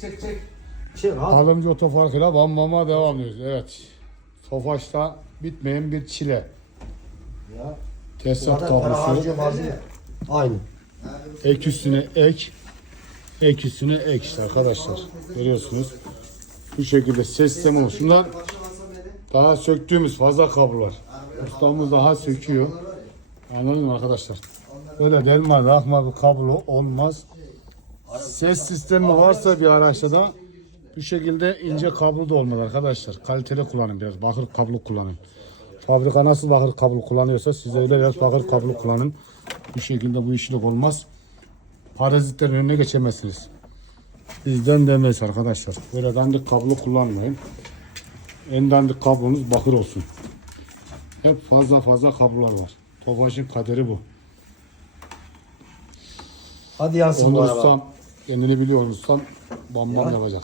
Çek çek. Çek al. Alımcı otofarkıyla bam bama devam ediyoruz. Evet. Tofaş'ta bitmeyen bir çile. Ya. Tesisat para harcıyorum harcıyorum. Aynı. Ek üstüne ek. Ek üstüne ek işte arkadaşlar. Görüyorsunuz. Bu şekilde ses sistemi daha söktüğümüz fazla kablolar. Ustamız daha söküyor. Anladın mı arkadaşlar? Böyle delma rahma bir kablo olmaz. Ses sistemi varsa bir araçta da bu şekilde ince kablo da olmalı arkadaşlar. Kaliteli kullanın biraz. Bakır kablo kullanın. Fabrika nasıl bakır kablo kullanıyorsa siz de öyle biraz bakır kablo kullanın. Bu şekilde bu işlik olmaz. Parazitlerin önüne geçemezsiniz. Bizden demez arkadaşlar. Böyle dandik kablo kullanmayın. En dandik kablonuz bakır olsun. Hep fazla fazla kablolar var. Tofaş'ın kaderi bu. Hadi yansın bu araba. Kendini biliyor ustam bam bam yapacak.